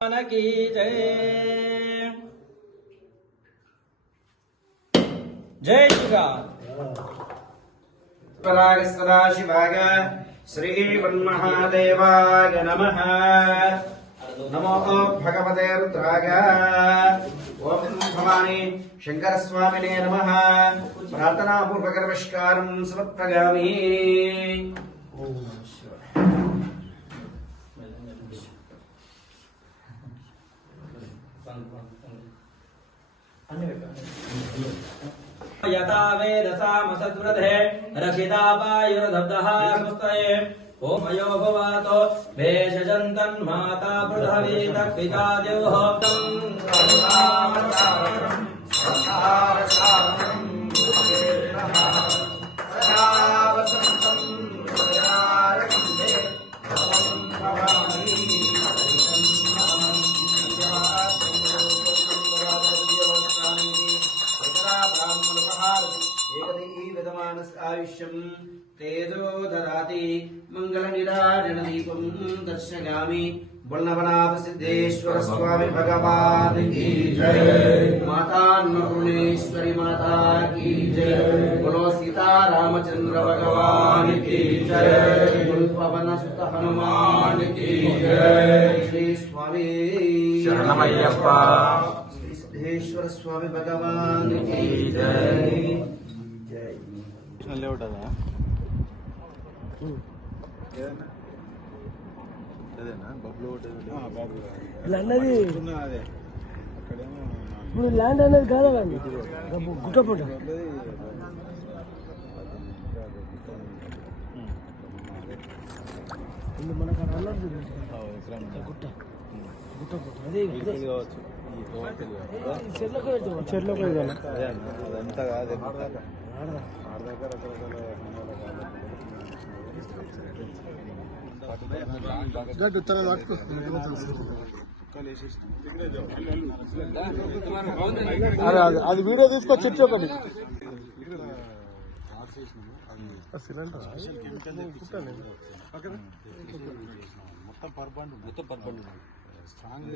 की जय जय शिवाय पराग सदाशिवाय श्रीमन्महादेवाय नमः। नमो भगवते रुद्राय। ओम भवानी शंकर स्वामिने नमः। प्रार्थना पूर्वक नमस्कारं समर्पयामि। यथा वेदसामसद्वृधे रक्षितापायुर्धब्दः सुस्तये ओम यो भवातो भेषजन्तन्माता पृथ्वीतः पिता द्योः आयुष्यं तेजो ददाति मंगलनिराजन दीपं दर्शयामि। वल्लभनाथ सिद्धेश्वर स्वामी भगवान की जय। माता अन्नपूर्णेश्वरी माता की जय। बोलो सीता रामचंद्र भगवान की जय। बोलो पवन सुत हनुमान की जय। श्री स्वामी शरणमय्यप्पा। श्री सिद्धेश्वर स्वामी भगवान की जय। ఉంటుందా అదేనా బబ్లు అన్నది ఇప్పుడు ల్యాండ్ అనేది కాదండి గుట్టపూట మనకు అన్నది గుట్ట గుట్టపూట అదే కావచ్చు చెట్లకు అదంతా కాదు అది వీడియో తీసుకొచ్చి చెట్టు ఒకటి మొత్తం పర్బండ్ స్ట్రాంగ్